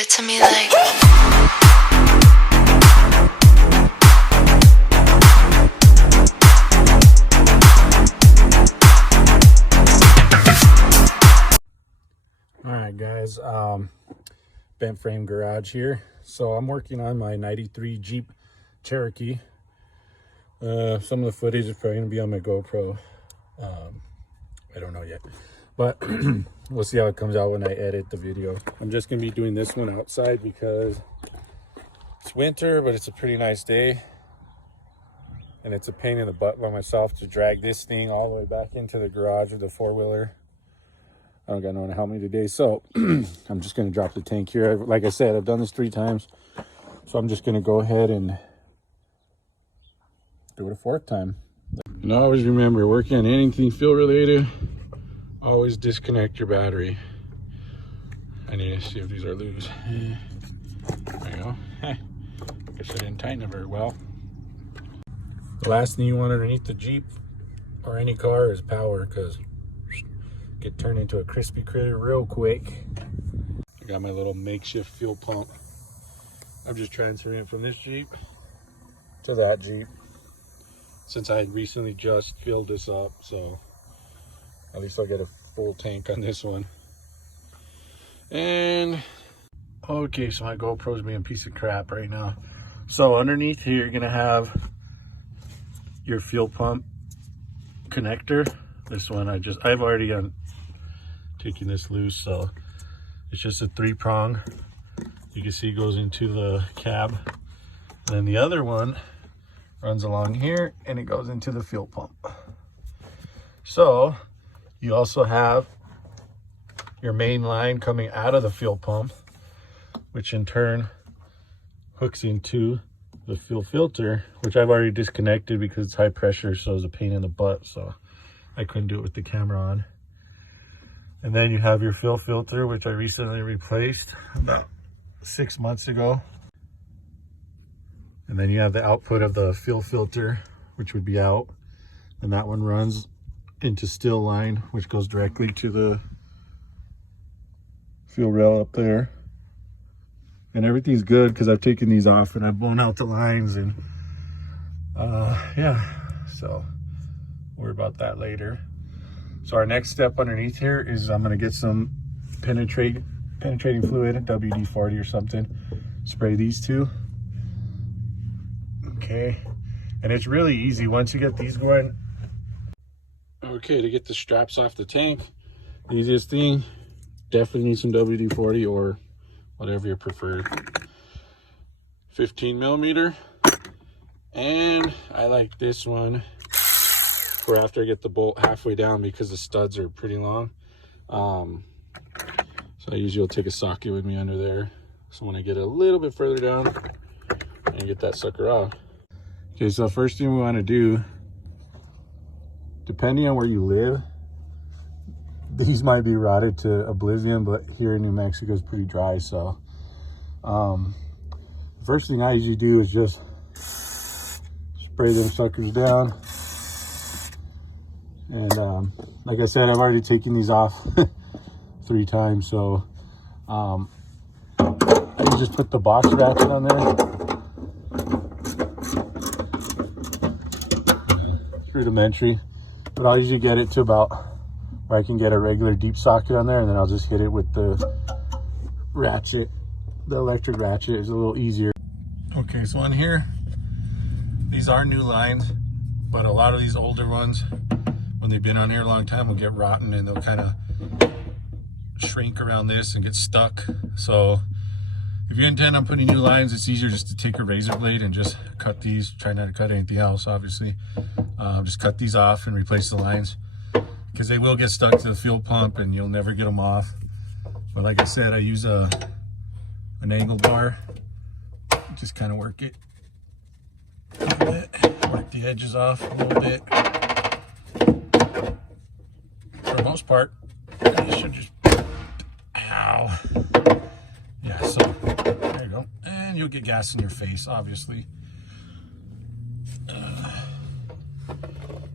it to me like. Alright guys, bent frame garage here. So I'm working on my 93 Jeep Cherokee. Some of the footage is probably going to be on my GoPro. I don't know yet, but we'll see how it comes out when I edit the video. I'm just going to be doing this one outside because it's winter, but it's a pretty nice day. And it's a pain in the butt by myself to drag this thing all the way back into the garage with the four-wheeler. I don't got no one to help me today, so I'm just going to drop the tank here. Like I said, I've done this 3 times, so I'm just going to go ahead and do it a 4th time. And always remember, working on anything fuel related, always disconnect your battery. I need to see if these are loose. There you go. Guess I didn't tighten it very well. The last thing you want underneath the Jeep or any car is power, because get turned into a crispy critter real quick. I got my little makeshift fuel pump. I'm just transferring it from this Jeep to that Jeep, since I had recently just filled this up, so at least I'll get a full tank on this one. And okay, so my GoPro's being a piece of crap right now. So underneath here, you're gonna have your fuel pump connector. This one I've already taking this loose, so it's just a 3-prong. You can see it goes into the cab. And then the other one runs along here and it goes into the fuel pump. So you also have your main line coming out of the fuel pump, which in turn hooks into the fuel filter, which I've already disconnected because it's high pressure, so it's a pain in the butt, so I couldn't do it with the camera on. And then you have your fuel filter, which I recently replaced about 6 months ago. And then you have the output of the fuel filter, which would be out. And that one runs into still line, which goes directly to the fuel rail up there. And everything's good because I've taken these off and I've blown out the lines, and yeah, so worry about that later. So our next step underneath here is I'm going to get some penetrating fluid, WD-40 or something, spray these two. Okay, and it's really easy once you get these going. Okay, to get the straps off the tank, the easiest thing, definitely need some WD-40 or whatever your preferred. 15 millimeter, and I like this one for after I get the bolt halfway down because the studs are pretty long. So I usually will take a socket with me under there, so when I get a little bit further down and get that sucker off. Okay, so first thing we want to do, depending on where you live, these might be rotted to oblivion, but here in New Mexico is pretty dry. So first thing I usually do is just spray them suckers down. And like I said, I've already taken these off 3 times, so I can just put the box ratchet on there. It's rudimentary, but I'll usually get it to about where I can get a regular deep socket on there, and then I'll just hit it with the ratchet. The electric ratchet is a little easier. Okay, so on here, these are new lines, but a lot of these older ones, when they've been on here a long time, will get rotten and they'll kind of shrink around this and get stuck. So if you intend on putting new lines, it's easier just to take a razor blade and just cut these. Try not to cut anything else, obviously. Just cut these off and replace the lines, because they will get stuck to the fuel pump and you'll never get them off. But like I said, I use an angle bar, just kind of work it a little bit, work the edges off a little bit. For the most part, you should just, ow. Yeah, so there you go. And you'll get gas in your face, obviously.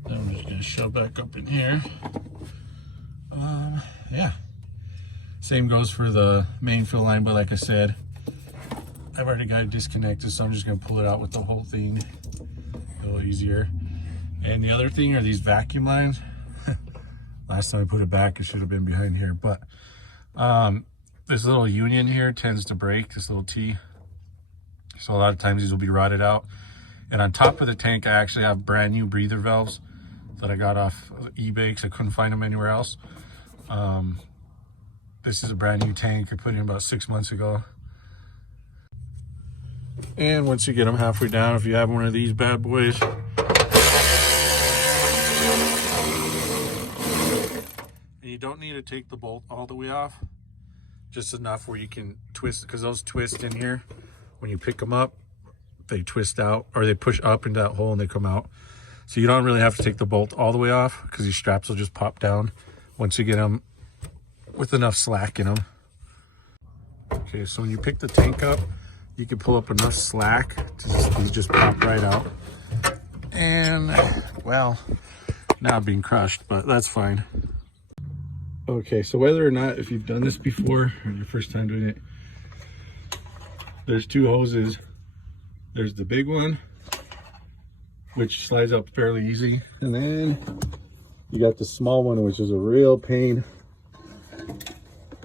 Then we're just gonna shove back up in here. Yeah. Same goes for the main fill line, but like I said, I've already got it disconnected, so I'm just gonna pull it out with the whole thing. A little easier. And the other thing are these vacuum lines. Last time I put it back, it should have been behind here, but this little union here tends to break, this little T. So a lot of times these will be rotted out. And on top of the tank, I actually have brand new breather valves that I got off eBay because I couldn't find them anywhere else. This is a brand new tank I put in about 6 months ago. And once you get them halfway down, if you have one of these bad boys, and you don't need to take the bolt all the way off, just enough where you can twist, because those twist in here when you pick them up, they twist out, or they push up into that hole and they come out. So you don't really have to take the bolt all the way off, because these straps will just pop down once you get them with enough slack in them. Okay, so when you pick the tank up, you can pull up enough slack to these just pop right out. And well, now I'm being crushed, but that's fine. Okay, so whether or not, if you've done this before or your first time doing it, there's two hoses. There's the big one, which slides up fairly easy, and then you got the small one, which is a real pain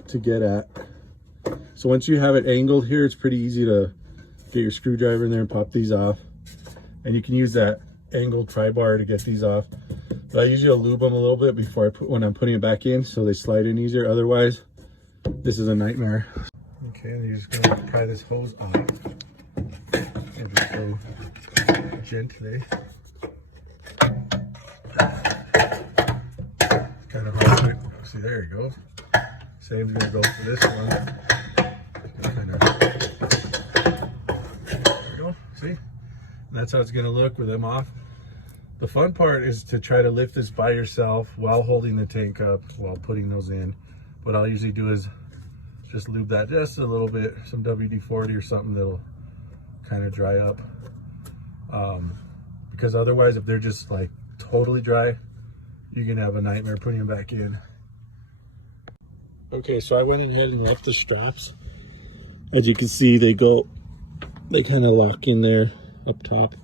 to get at. So once you have it angled here, it's pretty easy to get your screwdriver in there and pop these off. And you can use that angled pry bar to get these off. But I usually lube them a little bit before when I'm putting it back in, so they slide in easier. Otherwise, this is a nightmare. Okay, you're just gonna pry this hose off. And just go gently. Kind of hard. See, there it goes. Same's gonna go for this one. There we go. See? And that's how it's gonna look with them off. The fun part is to try to lift this by yourself while holding the tank up while putting those in. What I'll usually do is just lube that just a little bit, some WD-40 or something that'll kind of dry up. Because otherwise, if they're just like totally dry, you can have a nightmare putting them back in. Okay, so I went ahead and left the straps. As you can see, they kind of lock in there up top.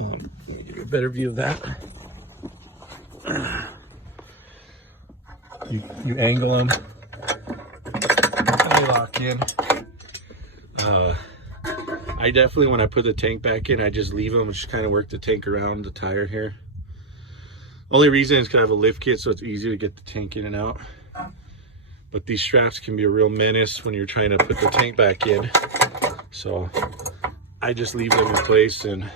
Let me give you a better view of that. You angle them, and they lock in. I definitely, when I put the tank back in, I just leave them and just kind of work the tank around the tire here. Only reason is because I have a lift kit, so it's easy to get the tank in and out. But these straps can be a real menace when you're trying to put the tank back in. So I just leave them in place and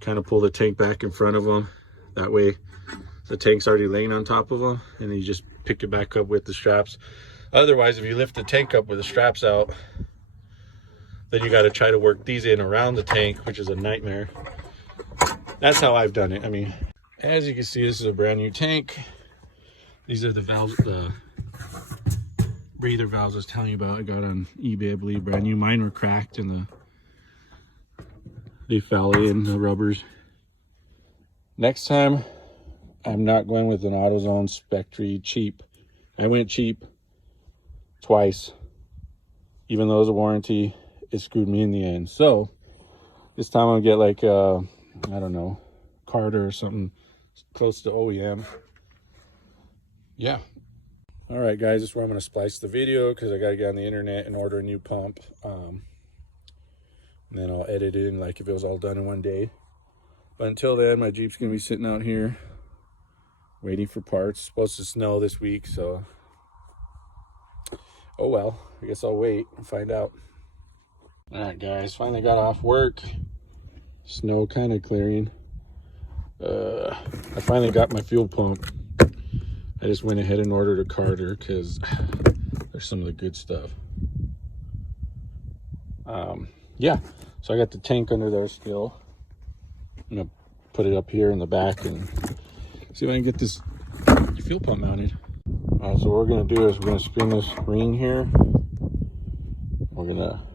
kind of pull the tank back in front of them. That way the tank's already laying on top of them, and then you just pick it back up with the straps. Otherwise, if you lift the tank up with the straps out, then you got to try to work these in around the tank, which is a nightmare. That's how I've done it. I mean, as you can see, this is a brand new tank. These are the valves, the breather valves I was telling you about. I got on eBay, I believe, brand new. Mine were cracked and they fell in the rubbers. Next time, I'm not going with an AutoZone Spectre cheap. I went cheap twice. Even though it was a warranty, it screwed me in the end. So this time I'll get like I don't know, Carter or something close to OEM. Yeah. All right, guys, this is where I'm going to splice the video because I got to get on the internet and order a new pump. And then I'll edit it in like if it was all done in one day. But until then, my Jeep's going to be sitting out here waiting for parts. It's supposed to snow this week, so oh well, I guess I'll wait and find out. All right, guys, finally got off work. Snow kind of clearing. I finally got my fuel pump. I just went ahead and ordered a Carter because there's some of the good stuff. Yeah, so I got the tank under there still. I'm gonna put it up here in the back and see if I can get this fuel pump mounted. All right, so what we're gonna do is we're gonna spin this ring here. We're gonna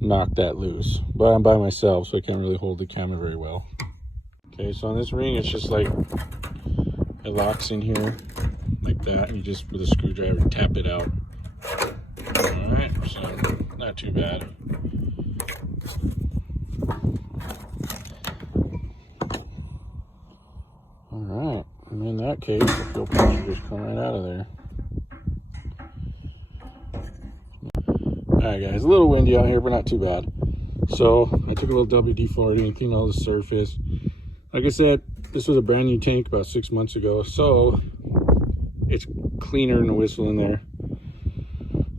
knock that loose, but I'm by myself, so I can't really hold the camera very well. Okay, so on this ring, it's just like it locks in here like like that, and you just with a screwdriver tap it out. All right, so not too bad. All right, and in that case, the fuel pump should just come right out of there. All right, guys, a little windy out here, but not too bad. So I took a little WD-40 and cleaned all the surface. Like I said, this was a brand new tank about 6 months ago, so it's cleaner than a whistle in there.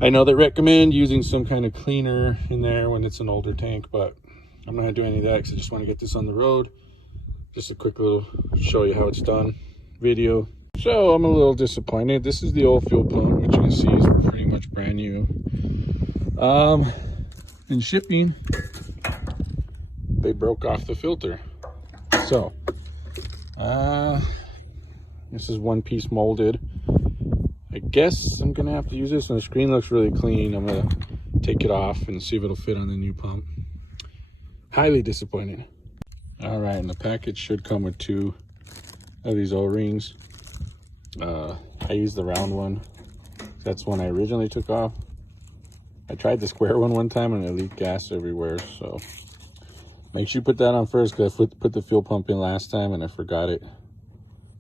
I know they recommend using some kind of cleaner in there when it's an older tank, but I'm not gonna do any of that because I just want to get this on the road. Just a quick little show you how it's done video. So I'm a little disappointed. This is the old fuel pump, which you can see is pretty much brand new. In shipping, they broke off the filter. So this is one piece molded. I guess I'm gonna have to use this, and the screen looks really clean. I'm gonna take it off and see if it'll fit on the new pump. Highly disappointed. All right, and the package should come with 2 of these O-rings. I used the round one. That's one I originally took off. I tried the square one time and it leaked gas everywhere, so make sure you put that on first, because I put the fuel pump in last time and I forgot it.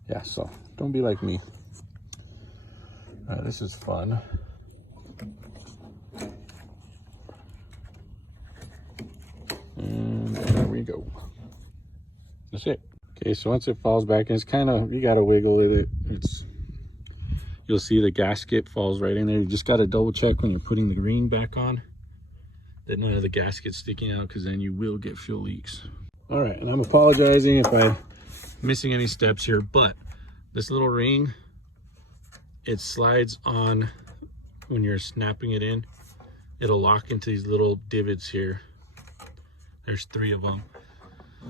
Yeah, so don't be like me. This is fun. And there we go. That's it. Okay, so once it falls back in, it's kind of, you gotta wiggle it. You'll see the gasket falls right in there. You just gotta double check when you're putting the ring back on that none of the gasket's sticking out, because then you will get fuel leaks. All right, and I'm apologizing if I'm missing any steps here, but this little ring, it slides on when you're snapping it in. It'll lock into these little divots here. There's 3 of them.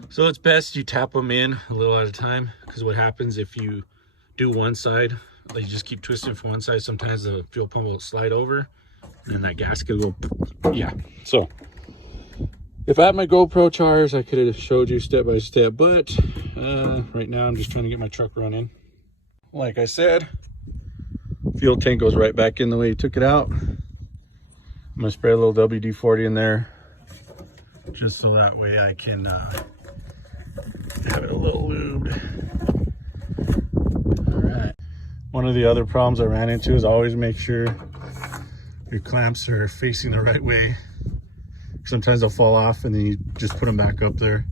So it's best you tap them in a little at a time, because what happens if you do one side, like you just keep twisting from one side, sometimes the fuel pump will slide over and then that gasket will, yeah. So if I had my GoPro charged, I could have showed you step by step, but right now I'm just trying to get my truck running. Like I said, fuel tank goes right back in the way you took it out. I'm gonna spray a little WD-40 in there, just so that way I can have it a little lubed. All right. One of the other problems I ran into is always make sure your clamps are facing the right way. Sometimes they'll fall off and then you just put them back up there.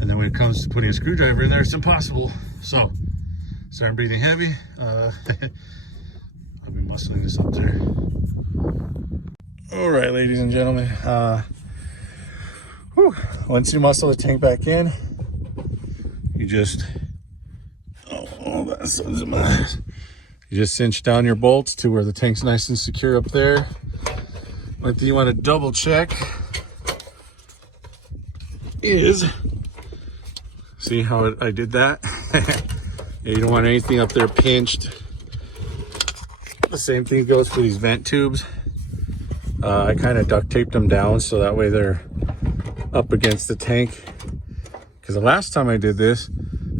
And then when it comes to putting a screwdriver in there, it's impossible. So, sorry I'm breathing heavy. I'll be muscling this up there. All right, ladies and gentlemen. Once you muscle the tank back in, you just, you just cinch down your bolts to where the tank's nice and secure up there. One thing you want to double check is, see how I did that? Yeah, you don't want anything up there pinched. The same thing goes for these vent tubes. I kind of duct taped them down so that way they're up against the tank. Because the last time I did this,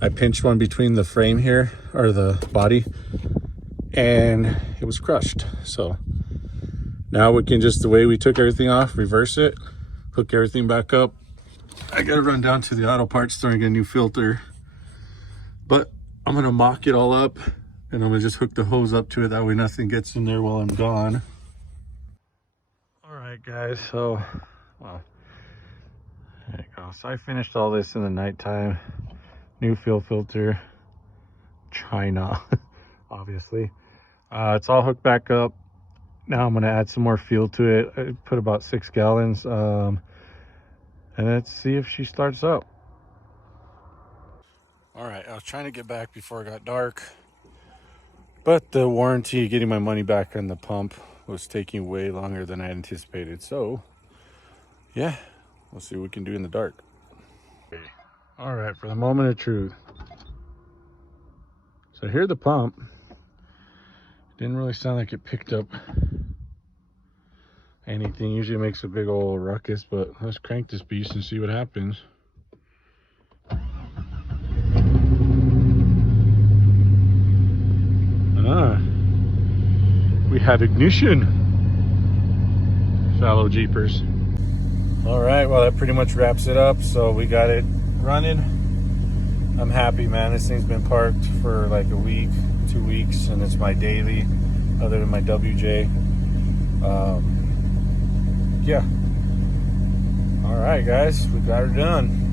I pinched one between the frame here, or the body, and it was crushed. So now we can just, the way we took everything off, reverse it, hook everything back up. I gotta run down to the auto parts store and get a new filter, but I'm gonna mock it all up and I'm gonna just hook the hose up to it. That way nothing gets in there while I'm gone. All right, guys, so, well, there you go. So I finished all this in the nighttime. New fuel filter, China, obviously. It's all hooked back up. Now I'm gonna add some more fuel to it. I put about 6 gallons, and let's see if she starts up. All right, I was trying to get back before it got dark, but the warranty, getting my money back on the pump, was taking way longer than I anticipated. So yeah, we'll see what we can do in the dark. Okay. All right, for the moment of truth. So here's the pump. Didn't really sound like it picked up anything. Usually it makes a big old ruckus, but let's crank this beast and see what happens. have ignition, fellow Jeepers. All right, well, that pretty much wraps it up. So we got it running. I'm happy, man. This thing's been parked for like a week, 2 weeks, and it's my daily, other than my WJ. Yeah. All right, guys, we got her done.